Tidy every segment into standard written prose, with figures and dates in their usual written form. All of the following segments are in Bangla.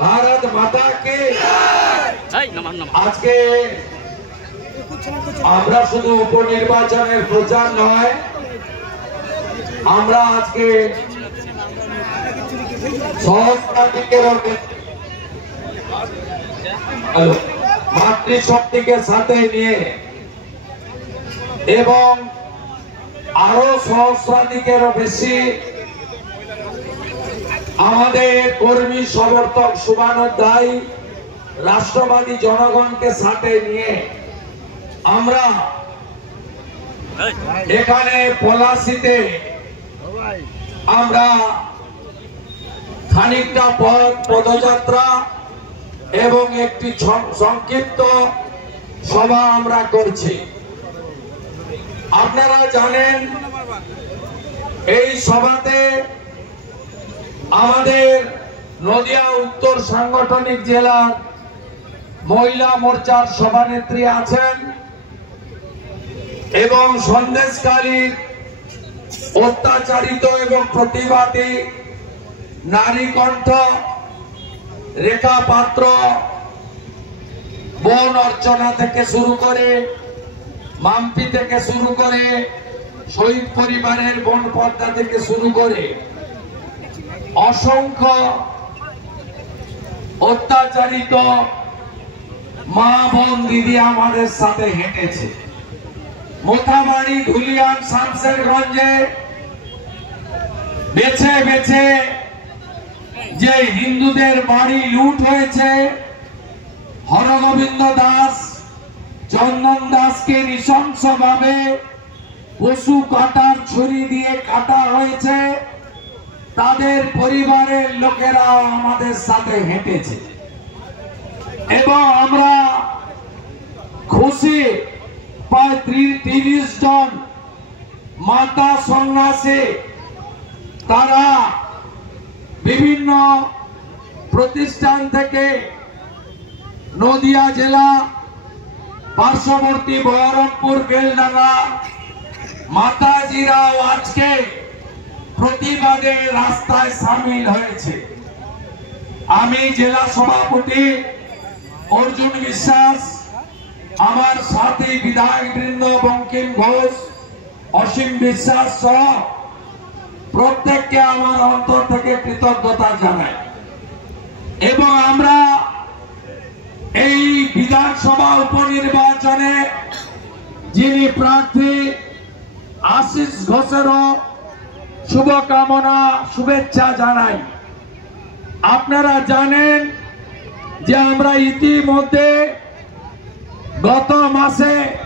भारत माता की আজকে আমরা শুধু উপনির্বাচনের প্রচার নয়, আমরা আজকে মাতৃশক্তিকে সাথে নিয়ে এবং আরো সহস্রাধিকেরও বেশি আমাদের কর্মী সমর্থক শুভানুধ্যায়ী রাষ্ট্রবাদী জনগণকে সাথে নিয়ে আমরা এখানে পলাশীতে আমরা খানিকটা পদযাত্রা এবং একটি সংক্ষিপ্ত সভা আমরা করছি। আপনারা জানেন এই সভাতে আমাদের নদিয়া উত্তর সাংগঠনিক জেলার মহিলা মোর্চার সভানেত্রী আছেন এবং সন্দেশখালীর অত্যাচারিত এবং প্রতিবাদী নারী কণ্ঠ রেখা পাত্র, বোন অর্চনা থেকে শুরু করে মাম্পি থেকে শুরু করে শহীদ পরিবারের বোন পদ্মা থেকে শুরু করে অসংখ্য অত্যাচারিত মা বোন দিদি আমাদের সাথে হেঁটেছে। মোথাবাড়ি, ধুলিয়ান, শামশেরগঞ্জে বেছে বেছে যে হিন্দুদের বাড়ি লুট হয়েছে, হরগোবিন্দ দাস, চন্দন দাসকে নৃশংসভাবে পশু কাটার ছুরি দিয়ে কাটা হয়েছে, তাদের পরিবারের লোকেরা আমাদের সাথে হেঁটেছে এবং আমরা খুশি প্রায় 30 জন মাতা সন্ন্যাসী তারা বিভিন্ন প্রতিষ্ঠান থেকে নদিয়া জেলা, পার্শ্ববর্তী বহরমপুর, বেলডাঙ্গা মাতাজিরাও আজকে প্রতিবাদে রাস্তায় সামিল হয়েছে। আমি জেলা সভাপতি অর্জুন বিশ্বাস, আমার সাথে বিধায়ক বৃন্দ বঙ্কিম ঘোষ, অসীম বিশ্বাস সহ প্রত্যেককে আমার অন্তর থেকে কৃতজ্ঞতা জানাই এবং আমরা এই বিধানসভা উপনির্বাচনে যিনি প্রার্থী আশিস ঘোষেরও শুভকামনা শুভেচ্ছা জানাই। আপনারা জানেন যে আমরা ইতিমধ্যে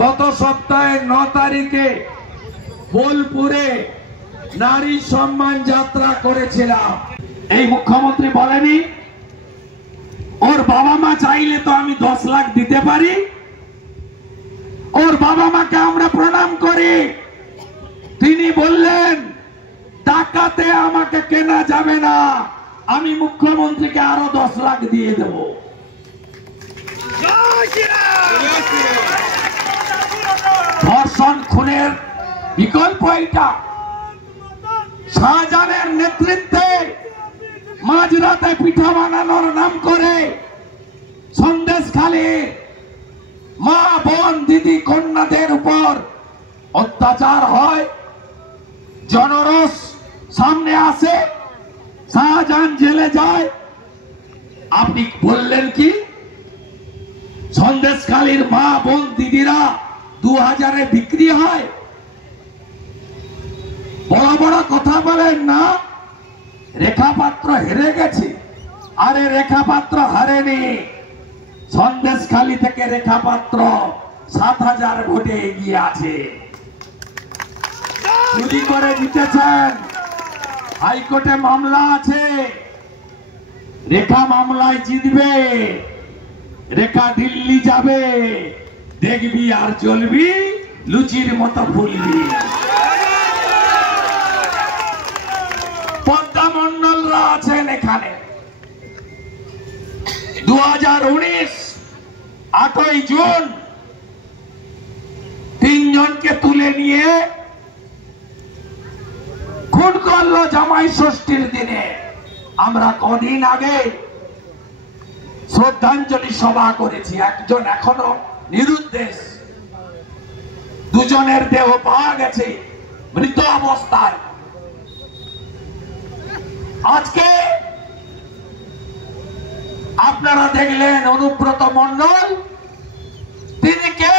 গত সপ্তাহের 9 তারিখে বোলপুরে নারী সম্মান যাত্রা করেছিলাম। এই মুখ্যমন্ত্রী বলেনি ওর বাবা মা চাইলে তো আমি 10 লাখ দিতে পারি, ওর বাবা মাকে আমরা প্রণাম করি। তিনি বললেন টাকাতে আমাকে কেনা যাবে না, আমি মুখ্যমন্ত্রীকে আরো 10 লাখ দিয়ে দেব। ধর্ষণ খুনের বিকল্প এটা। শাহজাহানের নেতৃত্বে মাঝরাতে পিঠা বানানোর নাম করে সন্দেশখালী মা বোন দিদি কন্যাদের উপর অত্যাচার হয়, জনরোষ সামনে আসে, শাহজাহান জেলে যায়। আপনি বললেন কি সন্দেশখালীর মা বোন দিদিরা 2000-এ বিক্রি হয়? বড় বড় কথা বলেন না। রেখা পাত্র আরে রেখা পাত্র হারেনি, সন্দেশখালী থেকে রেখা পাত্র ৭,০০০ ভোটে এগিয়ে আছে। চুরি করে জিতেছেন, হাইকোর্টে মামলা আছে, রেখা মামলায় জিতবে, রেখা দিল্লি যাবে, দেখবি আর চলবি, লুচির মতো ফুলবি। পদ্মা মন্ডলরা আছেন এখানে। 2019 8ই জুন 3 জনকে তুলে নিয়ে খুন করলো জামাই ষষ্ঠীর দিনে। আমরা কদিন আগে শ্রদ্ধাঞ্জলি সভা করেছি, একজন এখনো নিরুদ্দেশ, দুজনের দেহ পাওয়া গেছে মৃত অবস্থায়। আজকে আপনারা দেখলেন অনুব্রত মণ্ডল, তিনি কে?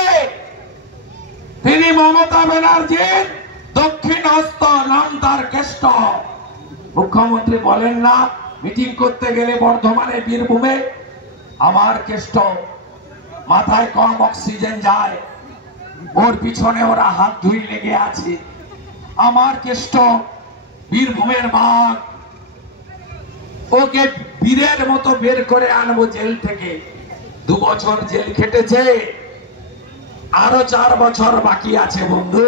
তিনি মমতা ব্যানার্জির দক্ষিণ হস্ত, নাম তার কেষ্ট। মুখ্যমন্ত্রী বলেন না মিটিং করতে গেলে বর্ধমানে বীরভূমে, আমার কেষ্ট, মাথায় কম অক্সিজেন যায়, ওর পিছনে ওরা হাত ধুই লেগে আছে। আমার কেষ্ট বীরভূমের বাঘ, ওকে বীরের মতো বের করে আনবো জেল থেকে। 2 বছর জেল খেটেছে, আরো 4 বছর বাকি আছে। বন্ধু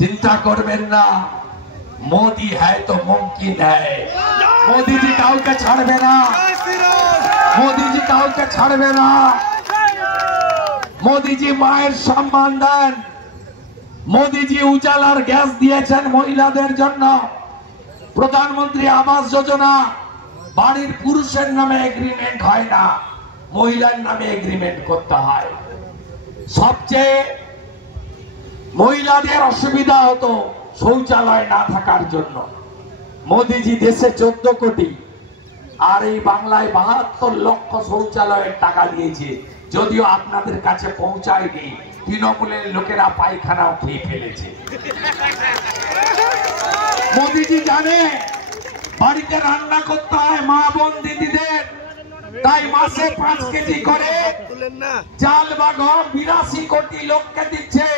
চিন্তা করবেন না, মোদি হ্যায় তো মুমকিন হ্যায়। মোদিজি কাউকে ছাড়বে না, মোদিজি কাউকে ছাড়বে না। মোদিজি মায়ের সম্মান দেন, মোদিজি উজালার গ্যাস দিয়েছেন মহিলাদের জন্য, প্রধানমন্ত্রী আবাস যোজনা, বাড়ির পুরুষের নামে এগ্রিমেন্ট হয় না, মহিলার নামে এগ্রিমেন্ট করতে হয়। সবচেয়ে মহিলাদের অসুবিধা হতো শৌচালয় না থাকার জন্য। মোদিজি দেশে 14 কোটি আর এই বাংলায় 72 লক্ষ শৌচালয়ের টাকা দিয়েছে, যদিও আপনাদের কাছে পৌঁছায়নি। তৃণমূলের লোকেরা পায়খানাও খেয়ে ফেলেছে। মোদিজি জানে বাড়িতে রান্না করতে হয় মা বোন দিদিদের, তাই মাসে 5 কেজি করে চাল বা গম 82 কোটি লোককে দিচ্ছে।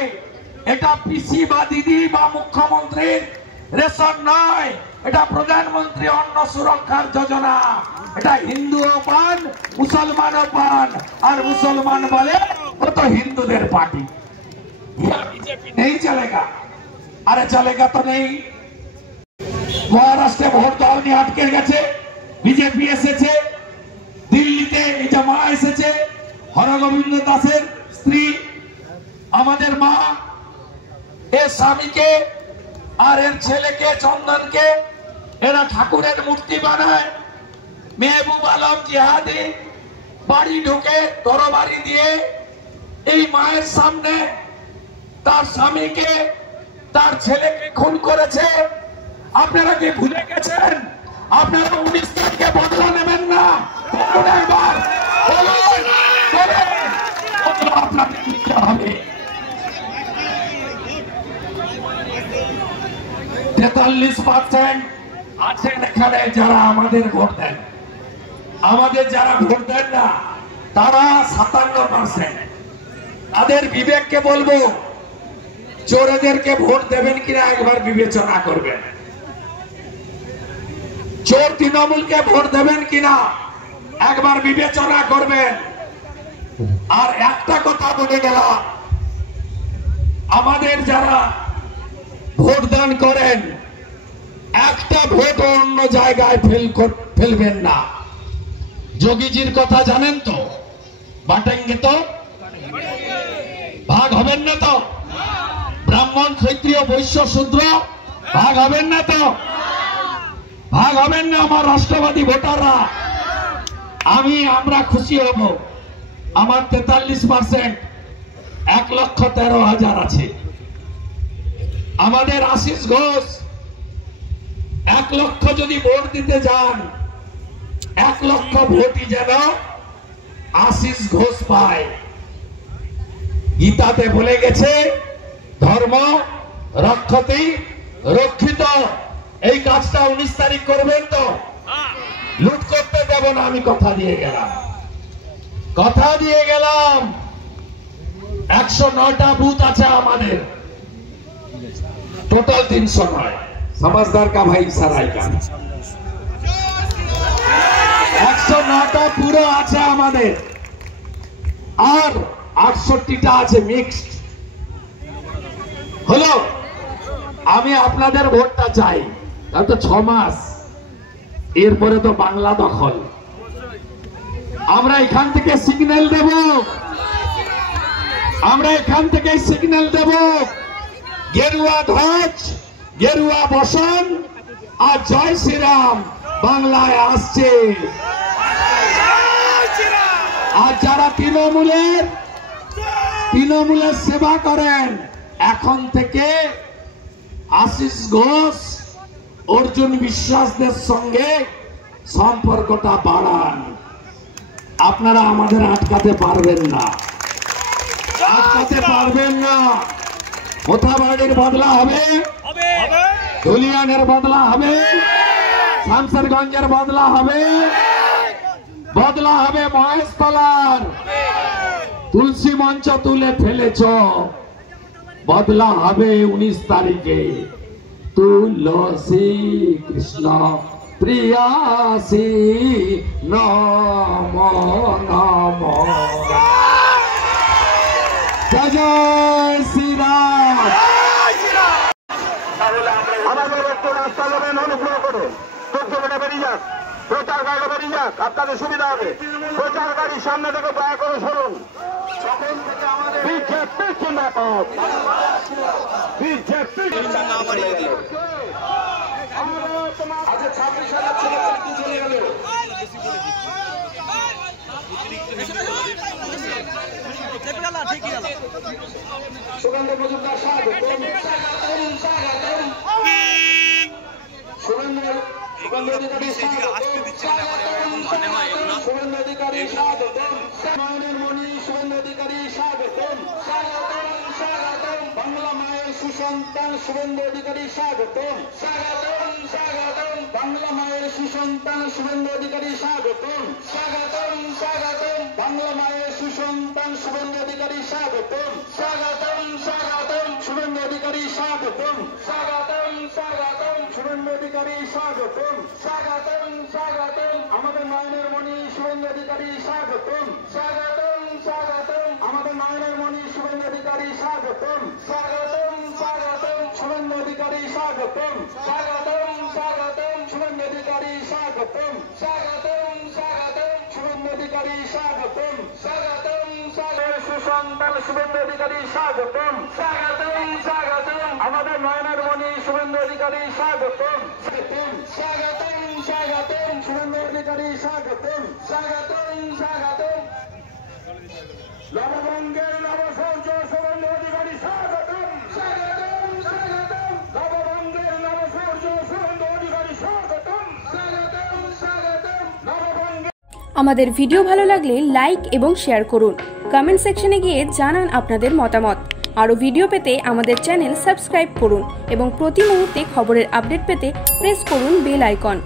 এটা পিসি বা দিদি বা মুখ্যমন্ত্রীর রেশন নয়, এটা প্রধানমন্ত্রী অন্ন সুরক্ষার যোজনা। এটা হিন্দুও পান, মুসলমানও পান, আর মুসলমান বলে ও তো হিন্দুদের পার্টি। বিজেপি নেই চলেগা, আরে চলেগা তো নেই। মহারাষ্ট্রে ভোট দেওয়া নিয়ে আটকে গেছে, বিজেপি এসেছে। দিল্লিতে জামা এসেছে, হরগোবিন্দ দাসের স্ত্রী আমাদের মা, এর স্বামীকে আর এর ছেলেকে চন্দনকে এরা ঠাকুরের মূর্তি বানায়। মেহবুব আলম জিহাদি বাড়ি ঢুকে তরবারি দিয়ে এই মায়ের সামনে তার স্বামীকে তার ছেলেকে খুন করেছে। আপনারা কি ভুলে গেছেন? আপনারা 19 তারিখে বদলা নেবেন না? বলুন একবার, বলুন, বলুন, আপনাকে নিতে হবে। 43% আছেন এখানে যারা আমাদের ভোট দেন। আমাদের যারা ভোট দেন না তারা 57%। তাদের বিবেককে বলবো, চোরেদেরকে ভোট দেবেন কিনা একবার বিবেচনা করবেন। চোর তৃণমূলকে ভোট দেবেন কিনা একবার বিবেচনা করবেন। আর একটা কথা বলে গেলাম, আমাদের যারা ভোট দান করেন, একটা ভোট অন্য জায়গায় ফেলবেন না। যোগীজির কথা জানেন তো, বাটেঙ্গে তো ভাগ হবেন না তো, ব্রাহ্মণ ক্ষত্রিয় বৈশ্য শূদ্র ভাগ হবেন না তো, ভাগ হবেন না আমার রাষ্ট্রবাদী ভোটাররা। আমরা খুশি হব, আমার 43%, 1,13,000 আছে। আমাদের আশিস ঘোষ 1 লক্ষ যদি ভোট দিতে যান, 1 লক্ষ ভোটই যেন আশিস ঘোষ পায়। গীতাতে বলে গেছে ধর্ম রক্ষতি রক্ষিত। এই কাজটা 19 তারিখ করবেন তো? লুট করতে না, আমি কথা দিয়ে গেলাম। 109টা বুথ আছে আমাদের, টোটাল 309। समझदार का भाई सराय का 109টা পুরো আছে আমাদের, আর 68টা আছে মিক্সড। হলো, আমি আপনাদের ভোটটা চাই। তার তো 6 মাস, এরপরে তো বাংলা দখল। আমরা এখান থেকে সিগন্যাল দেব, গেরুয়া ধ্বজ, গেরুয়া বসন আর জয় শ্রীরাম বাংলায় আসছে। আর যারা তৃণমূলের সেবা করেন, এখন থেকে আশিস ঘোষ, অর্জুন বিশ্বাসদের সঙ্গে সম্পর্কটা বাড়ান। আপনারা আমাদের আটকাতে পারবেন না। মোথাবাড়ির বদলা হবে, ধুলিয়ানের বদলা হবে, শামসেরগঞ্জের বদলা হবে মহেশতলার। তুলসী মঞ্চ তুলে ফেলেছ, বদলা হবে 19 তারিখে। তুলসী কৃষ্ণ প্রিয়াসী নম নম। জয় শ্রীরাম। আমাদের একটু রাস্তা দেবেন, অনুগ্রহ করে 14 মিনিটে বেরিয়ে যাক, প্রচার গাড়ি বেরিয়ে যাক, আপনাদের সুবিধা হবে। প্রচার গাড়ি সামনে থেকে দয়া করে সরুন। সুরেন্দ্র মজুমদার স্বাগত, সুরেন্দ্র অধিকারী স্বাগত, মায়ের মণি সুরেন্দ্র অধিকারী স্বাগত, বাংলা মায়ের সুসন্তান শুভেন্দু অধিকারী স্বাগত, বাংলা মায়ের সুসন্তান শুভেন্দু অধিকারী স্বাগত, বাংলা মায়ের সুসন্তান শুভেন্দু অধিকারী স্বাগত, শুভেন্দু অধিকারী স্বাগত, শুভেন্দু অধিকারী স্বাগত, আমাদের মায়ের মণি শুভেন্দু অধিকারী স্বাগত, আমাদের মায়ের মণি শুভেন্দু অধিকারী স্বাগত, শুভেন্দু অধিকারী স্বাগত, শুভেন্দু অধিকারী স্বাগত, শুভেন্দু অধিকারী স্বাগত, সুসন্তান শুভেন্দু অধিকারী স্বাগত, আমাদের নয়নের মণি শুভেন্দু অধিকারী স্বাগত, শুভেন্দু অধিকারী স্বাগত, নববঙ্গের নবসৌজ শুভেন্দু অধিকারী স্বাগত, নববঙ্গের নবসৌজ শুভেন্দু অধিকারী স্বাগত, নববঙ্গের। আমাদের ভিডিও ভালো লাগলে লাইক এবং শেয়ার করুন। কমেন্ট সেকশনে গিয়ে জানান আপনাদের মতামত। আরও ভিডিও পেতে আমাদের চ্যানেল সাবস্ক্রাইব করুন এবং প্রতি মুহূর্তে খবরের আপডেট পেতে প্রেস করুন বেল আইকন।